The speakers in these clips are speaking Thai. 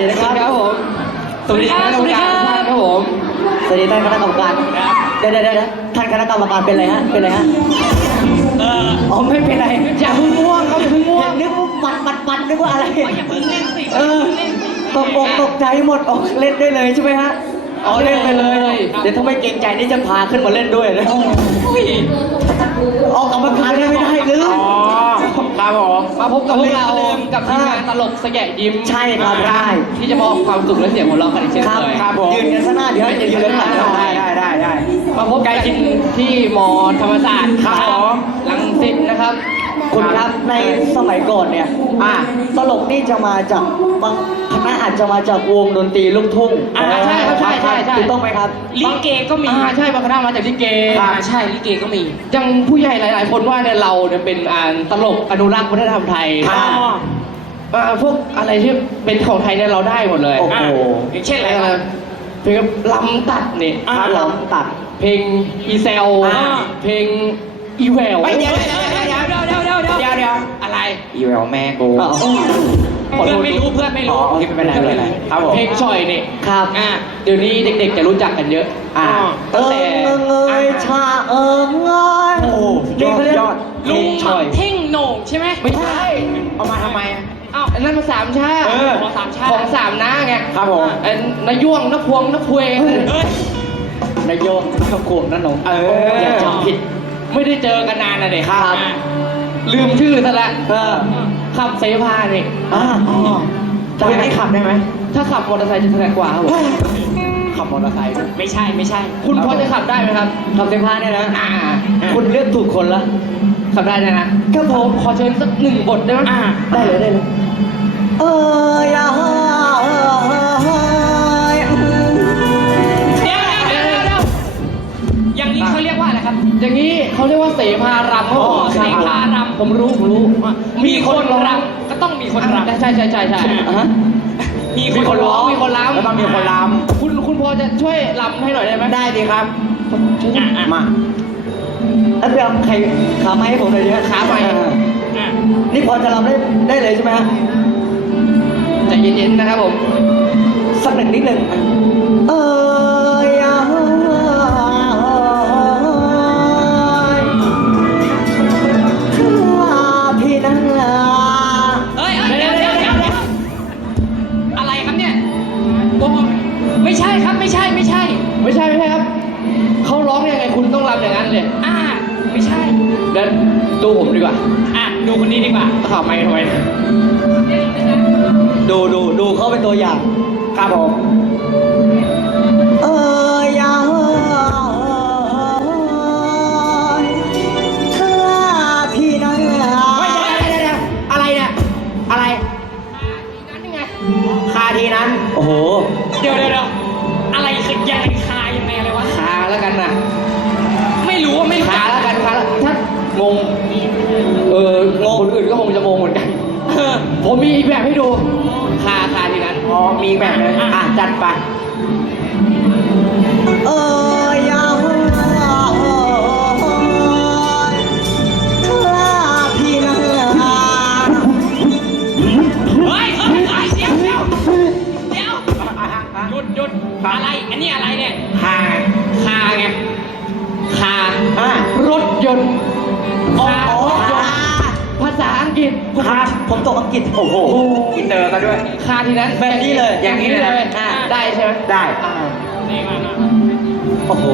ดีนะครับครับผมสวัสดีคณะกรรมการทุกท่านครับผมสวัสดีท่านคณะกรรมการเดี๋ยวเดี๋ยวเดี๋ยวท่านคณะกรรมการเป็นอะไรฮะเป็นอะไรฮะเอออ๋อไม่เป็นไรอย่าเพิ่งง่วงครับอย่าเพิ่งง่วงนึกว่ามันมันมันนึกว่าอะไรอย่าเพิ่งเล่นสิเออตกอกตกใจหมดออกเล่นได้เลยใช่ไหมฮะอ๋อเล่นไปเลย เดี๋ยวถ้าไม่เกรงใจนี่จะพาขึ้นมาเล่นด้วยนะอุ้ยออกกรรมการได้ไม่ได้หรืออ๋อครับผมมาพบกับพวกเราลืม กับทีมงานตลกสแกะยิ้มใช่ครับได้ ที่จะมอบความสุขและเสียงหัวเราะกันอีกเช่นครับเคยยืนกันซะหน้าเดี๋ยวให้ยืนกันหลังได้ได้ได้ได้มาพบกันที่มอธรรมศาสตร์ครับผมลังสิตนะครับ คุณครับในสมัยก่อนเนี่ยอ่าตลกนี่จะมาจากบางคณะอาจจะมาจากวงดนตรีลูกทุ่งอ่าใช่ครับใช่ใช่ใช่ ถูกต้องไหมครับ ลิเกก็มี อ่าใช่บางคณะมาจากลิเกครับอ่าใช่ลิเกก็มียังผู้ใหญ่หลาย ๆ คนว่าเนี่ยเราเนี่ยเป็นอ่าตลกอนุรักษ์วัฒนธรรมไทย ครับ อ่าพวกอะไรที่เป็นของไทยเนี่ยเราได้หมดเลยโอ้โหอย่างเช่นอะไรครับ เพลงลำตัดนี่อ่าลำตัด เพลงอีเซลอ่า เพลงอีแววเฮ้ยเดี๋ยวเดี๋ยวเดี๋ยวเดี๋ยวเดี๋ยวเดี๋ยวเดี๋ยวเดี๋ยวอะไรอีเวลแม่กูอ๋อเพื่อนไม่รู้เพื่อนไม่รู้อ๋อไม่เป็นไรไม่เป็นไรครับผม เพลงช่อยนี่ครับอ่า เดี๋ยวนี้เด็กๆจะรู้จักกันเยอะ อ่าเอตั้งอแต่เออเอยชาเออเงยโอ้โหนี่เขาเรีกยอด ลุงช่อยเท่งโหน่งใช่ไหมไม่ใช่ เอามาทำไมอะอ้าวอั นนั้นมันสามชาติเออของสามชาติ ของสามน้าไงครับผม เอ็นนาย่วงนาพวงนาพวงนายโยมข้าวโขกนั่นหนงเอออ ย่าจำผิด ไม่ได้เจอกันนานนะเด็กครับ ลืมชื่อซะละเออขับเสพานี่อ่าจะให้ขับได้ไหมถ้าขับมอเตอร์ไซค์จะถนัดกว่าครับผมขับมอเตอร์ไซค์ ไม่ใช่ไม่ใช่ คุณพอจะขับได้ไหมครับทำเสื้อผ้าเนี่ยนะอ่าคุณเลือกถูกคนละขับได้นะนะ ครับผมขอเชิญสักหนึ่งบทได้ไหมได้เลยได้เลย เอออย่าเฮ้ยเดี๋ยวเดี๋ยวเดี๋ยวเดี๋ยวอย่างนี้เขาเรียกว่าอะไรครับ อย่างนี้เขาเรียกว่าเสภารำครับผมเสภารำ ผมรู้ผมรู้มีคนรำก็ต้องมีคนรำใช่ใช่ใช่ใช่อะฮะมีคนร้องมีคนรำแล้วต้องมีคนรคุณคุณพอจะช่วยรำให้หน่อยได้ไหมำได้ดีครับมาเอ้ยไปเอาใครขาไม้ให้ผมเลยดิฮะขาไม้อ่นี่พอจะรำได้ได้เลยใช่ไหมฮะ ใจเย็นๆนะครับผมสักหนึ่งนิดหนึ่งเอออย่าเฮ้ยข้าพี่นั้นลาเฮ้ยเดี๋ยวเดี๋ยวเดี๋ยวเดี๋ยวอะไรครับเนี่ยโอ้ไม่ใช่ครับไม่ใช่ไม่ใช่ ไม่ใช่ไม่ใช่ครับ เขาร้องยังไงคุณต้องรำอย่างนั้นเลยอ่า ไม่ใช่เดี๋ยวดูผมดีกว่า อะ ดูคนนี้ดีกว่าข่าวไม่ทำไมดู ดูดูเขาเป็นตัวอย่าง ครับผม เอออย่าเฮ้ยข้าพี่นั้นลาเฮ้ยเดี๋ยวเดี๋ยวเดี๋ยวอะไรเนี่ย อะไรนั่นยังไงคาทีนั้น โอ้โห เดี๋ยวเดี๋ยวเดี๋ยวอะไรคือยังไงคายังไงอะไรวะ คาแล้วกันนะไม่รู้ว่าไม่รู้คาจักแล้วกันคาแล้วถ้างง ผมมีอีกแบบให้ดูคาคาทีนั้นอ๋อมีแบบเลยอะจัดไปเอออย่าเฮ้ยข้าพี่นั้นลาเฮ้ยเฮ้ยเฮ้ยเดี๋ยวเดี๋ยวเดี๋ยวหยุดหยุดอะไร อันนี้อะไรเนี่ยคาคาไงคาอะรถยนต์อ๋อคา กฤษครับผมตกอังกฤษ โอ้โหอินเตอร์มาด้วย คาทีนั้นแบบนี้เลยอย่างนี้เลยอ่าได้ใช่ไหมได้อ่านี่มามาโอ้โห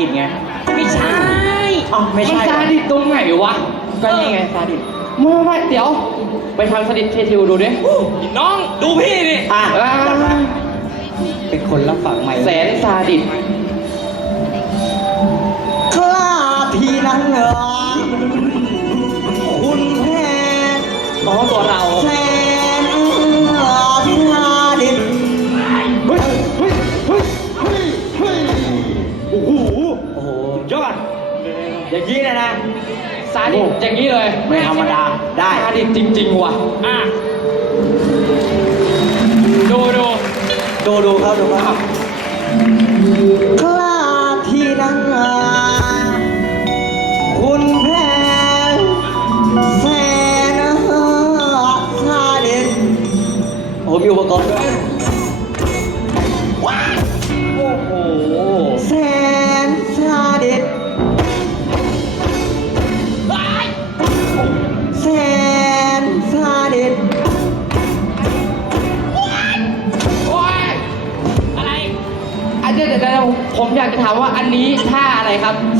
ดิสไง ไม่ใช่อ้าวไม่ใช่ นซาดิสตรงไหนวะก็นี่ไงซาดิสไม่ไม่เดี๋ยว ไปทางสดิสเททิวดูดิน้องดูพี่ดิอะอ่าเป็นคนรับฝังใหม่แสนซาดิสข้าพี่นั้นเหรอ ซาดิสอย่างนี้เลยไม่ธรรมดาได้ซาดิสจริง ๆ ว่ะอะดูดูดูดูครับดูครับกล้าที่นั่งคุณแพ้แสนซาดิสผมมีอุปกรณ์ด้วย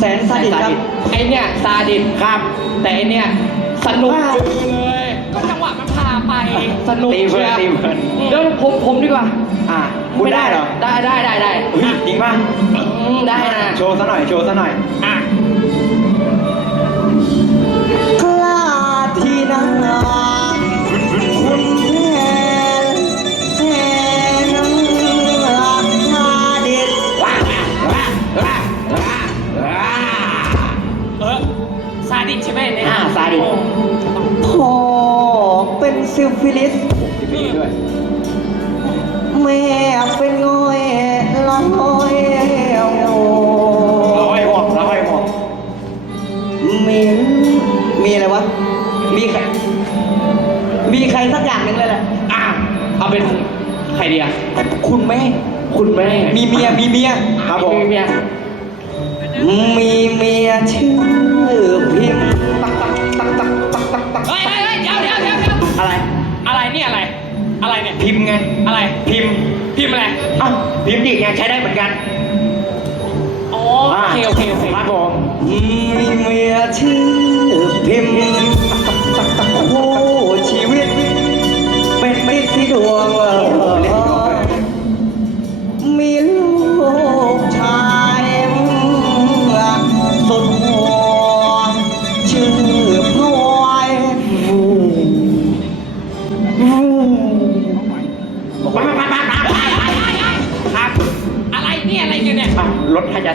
แสนซาดิสครับไอเนี่ยซาดิสครับ แต่ไอเนี่ยสนุกเลยก็จังหวะมันพาไปสนุกตีเพลินชียวตีเพลินเดี๋ยวผมผมดีกว่า อะคุณได้เหรอได้ได้ได้ได้เฮ้ยจริงป่ะอืมได้นะโชว์ซะหน่อยโชว์ซะหน่อยอะ เนี่ยอ่าซาดิสพ่อเป็นซิฟิลิส มีด้วย แม่เป็นง่อยละห้อยโอร้อยหมดร้อยหมดมีมีอะไรวะ มีใคร มีใครสักอย่างหนึ่งเลยแหละอะเอาเป็นใครดีอะคุณแม่ คุณแม่ มีเมีย มีเมียครับผมมีเมีย มีเมียชื่อพิมพ์ อะไร พิมพ์ พิมพ์อะไรอ้าวพิมพ์ดิไงใช้ได้เหมือนกัน อ๋อ โอเค โอเคโอเค ครับผมมีเมี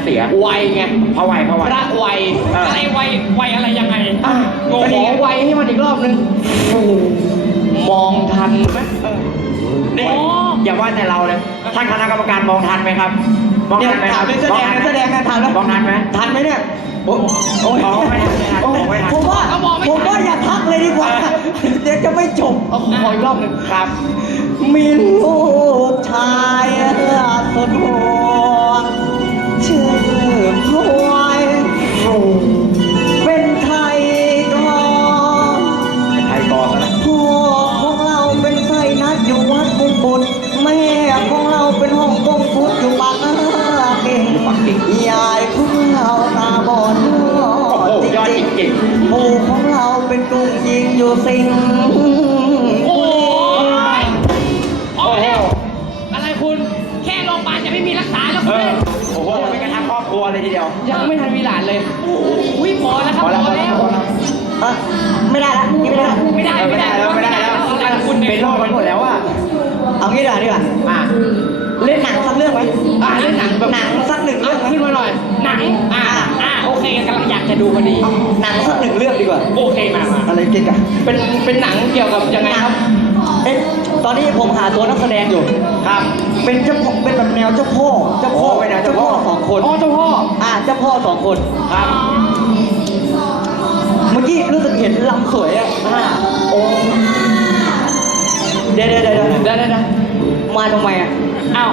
เสียไวไงเพราะไวเพราะไว พระไวเออออะไรไวไวอะไรยังไงอะโง่ก็ขดีอไวให้มันอีกรอบนึงมองทันไหมนี่อ๋ออย่าว่าแต่เราเลยท่านคณะกรรมการมองทันไหมครับมองเนี่ยทันไหมคถารัมบเป็นแสดงมองแสดงกันทันแล้วมองทันไหม ทันไหมเนี่ยโอ้โอ้ยอ๋อไม่ทันไม่ทันโอ้ยไม่ทัน ผมว่าเขามองไม่ทัน ผมว่าอย่าทักเลยดีกว่าเดี๋ยวจะไม่จบเอาขออีกรอบหนึ่งครับ มีลูกชายสุดหั จริงปู่ของเราเป็นกรุงยิงอยู่สิงห์โอ้ยโอ้ยอะไรคุณ แค่โรงพยาบาลจะไม่มีรักษาแล้วๆเอคุณอโอ้โหเป็นกระทั่งครอบครัวเลยทีเดียว ยังไม่ทันมีหลานเลยอุ้ยพอแล้วครับพอแล้วพพออแล้แล้ววพอแล้ว เอ้ยไม่ได้ละนี่ไม่ได้ละไม่ได้ไม่ได้ไม่ได้แล้วไม่ได้แล้ว คุณเป็นโรคกันหมดแล้วอะเอางี้ดีกว่าดีกว่า อะ เล่นหนังสักเรื่องไหมอ่าเล่นหนังแบบหนังสักหนึ่งเรื่องไหมขึ้นมาหน่อย หนัง อ่า อ่า โอเคกำลังอยากจะดูพอดี หนังสักหนึ่งเรื่องดีกว่า โอเคมามาอะไรกิ๊กอะเป็น เป็นหนังเกี่ยวกับยังไงครับ เอ๊ะ ตอนนี้ผมหาตัวนักแสดงอยู่ ครับ เป็นเจ้าพ่อเป็นแบบแนวเจ้าพ่อ เจ้าพ่อโอ้เป็นแนวเจ้าพ่อสองคน อ๋อ เจ้าพ่อ อ่า เจ้าพ่อสองคน ครับ เมื่อกี้รู้สึกเห็นลำสวยอะอ่าโอ้เดี๋ยวเดี๋ยวเดี๋ยวเดี๋ยวได้ได้ได้มาทำไมอะ อ้าว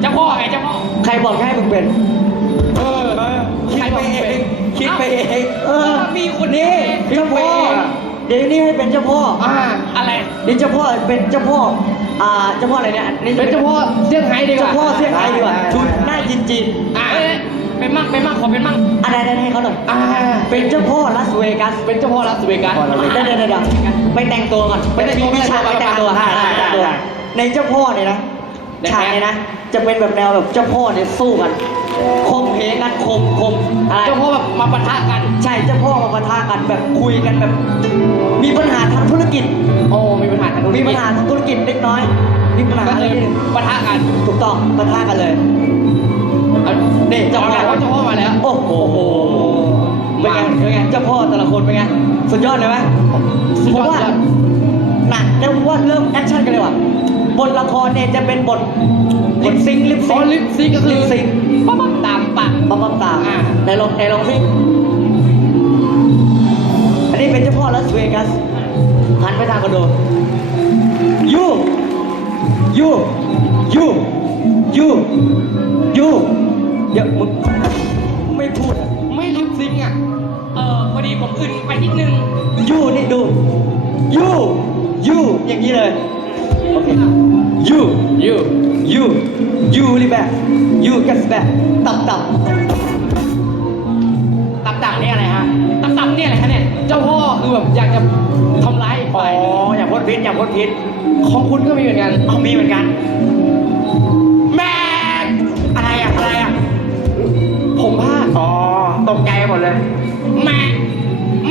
เจ้าพ่อไงเจ้าพ่อ ใครบอกให้มึงเป็น เออคิดไปเองคิดไปเองเออมีคนนี่เจ้าพ่อเดี๋ยวนี้ให้เป็นเจ้าพ่ออ่าอะไรเดี๋ยวเจ้าพ่อเป็นเจ้าพ่ออ่าเจ้าพ่ออะไรเนี่ยนี่เป็นเจ้าพ่อเซี่ยงไฮ้ดีกว่าเจ้าพ่อเซี่ยงไฮ้ดีกว่าชุดหน้าจีนจีนอ่าเอ้ยเป็นมั่งเป็นมั่งขอเป็นมั่งๆอะไรได้ให้เขาหน่อยอ่าเป็นเจ้าพ่อลาสเวกัสเป็นเจ้าพ่อลาสเวกัสเดี๋ยวเดี๋ยวเดี๋ยวไปแต่งตัวก่อนไปแต่งตัวมีฉากไปไปแต่แต่งงตัตัววอ่าได้แต่งตัวได้ในเจ้าพ่อเนี่ยนะ ได้ฉากเนี่ยนะ จะเป็นแบบแนวแบบเจ้าพ่อเนี่ยสู้กันคมเหกันคมคมอะไร เจ้าพ่อแบบมาปะทะกัน ใช่เจ้าพ่อมาปะทะกันแบบคุยกันแบบ มีปัญหาทางธุรกิจ โอ้มีปัญหาทางธุรมีกิจปัญหาทางธุรกิจเล็กน้อย มีปัญหาก็อะเลไรยนิดนึงปะทะกันถูกต้องปะทะกันเลย เอานี่เจ้าพ่อเจ้าพ่อเจ้าพ่อมาแล้ว โอ้โหเป็นไงเป็นไงเจ้าพ่อแต่ละคนเป็นไงสุดยอดเลยไหมสุดผยมอดว่าสุดยอด หนักแต่ว่าเริ่มแอคชั่นกันเลยว่ะ บทละครเนี่ยจะเป็นบทลิปซิงลิปซซิองลิปซิงก็คือลิปซิงปั๊บปั๊บตามปากปั๊มปั๊มตามอ่าไหนลองไหนลองสิ แบกตับตับตับตับนี่อะไรฮะตับตับนี่อะไรคะเนี่ยเจ้าพ่อคือแบบอยากจะทำร้ายอีกอ๋อฝ่ายอย่าพ่นพิษอย่าพ่นพิษของคุณก็มีเหมือนกันเอามีเหมือนกัน แม่อะไรอะอะไรอะผมพลาดอ๋อตกใจหมดเลย แม่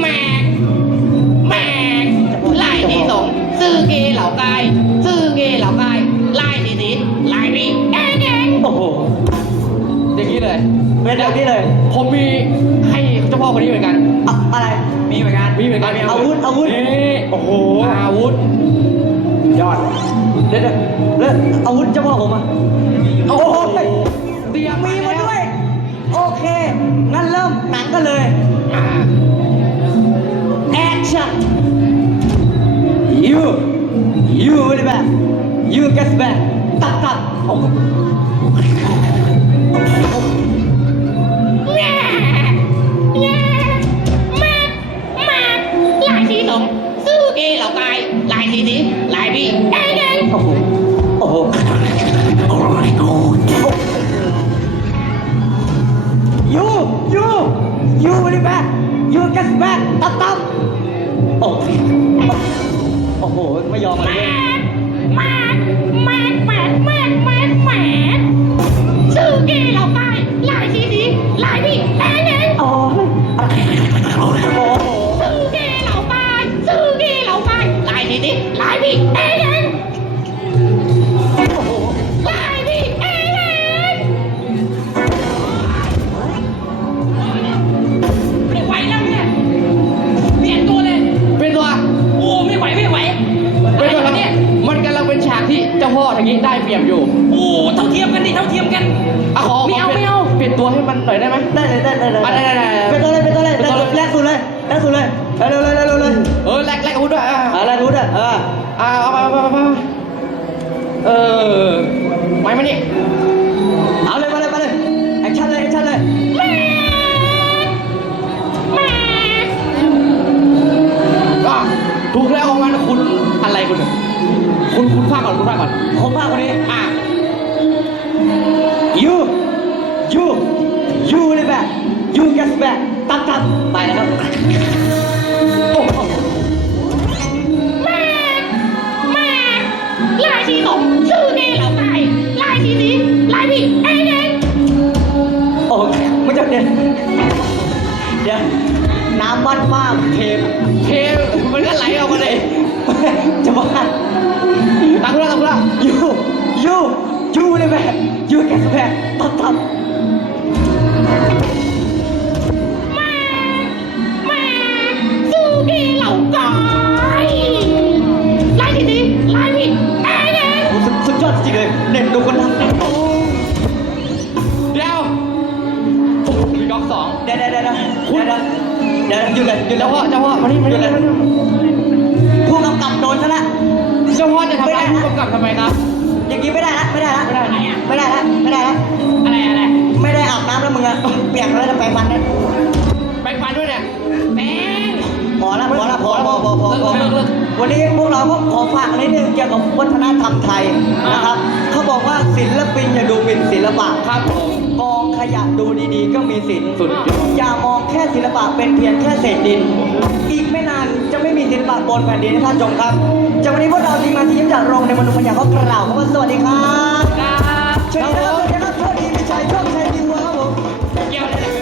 แม่แม่ไล่ที่สองซื้อเกเหล่ากายซื้อเกเหล่าก เป็นแบบนี้เลยผมมีให้เจ้าพ่อคนนี้เหมือนกัน อะอะไร มีเหมือนกัน มีเหมือนกันอาวุธอาวุธ นี่โอ้โห อาวุธ ยอดเดี๋ยวเดี๋ยวแล้วอาวุธเจ้าพ่อผมอะโอ้โอ้โหโหเตรียมมีมาแล้ด้วย โอเค งั้นเริ่มหนังกันเลย อ่า action you you นี่แบบ you get back ตัดตัดโอ้โห เลยเร็วเร็วเร็วเร็วเร็วเออแลกแลกอาวุธด้วยอะอะไรรู้อะเอออะเอาไปเอาไปเอาไปเออไม่มานี่เอาเลยมาเลยมาเลยแอคชั่นเลยแอคชั่นเลยอะถูกแล้วของมันคุณอะไรคุณเนี่ยคุณคุณพากก่อนคุณพากก่อนผมพาคนนี้อะ you you you เลยแบบ you get back ตัดตัดไปนะครับำมันมากเทมเทมันก็ไหลออกมาเลยจะบ้าตักคุณละตักคุณละยูยูยูเลยแม่ยูแกแม่ตัดตัด เปียกแล้วจะไปมันนะแบ่งฟันด้วยเนี่ยแม่ง พอละพอละพอพอพอพอพอเลิกเลิกเลิกวันนี้พวกเราก็ขอฝากนิดนึงเกี่ยวกับวัฒนธรรมไทยนะครับ เขาบอกว่าศิลปินอย่าดูหมิ่นศิลปะครับผมกองขยะดูดีๆ ก็มีศิลป์สุดยอด อย่ามองแค่ศิลปะเป็นเพียงแค่เศษดิน อีกไม่นานจะไม่มีศิลปะบนแผ่นดินให้ท่านชมครับจากวันนี้พวกเราทีมงานทีมจากโรงในมนุษย์ปัญญาเขากล่าวคำว่าสวัสดีครับ ครับ เชิญครับสวัสดีครับโชคดีมีชัยโชคชัยดีวัวครับผม เกี่ยวเลย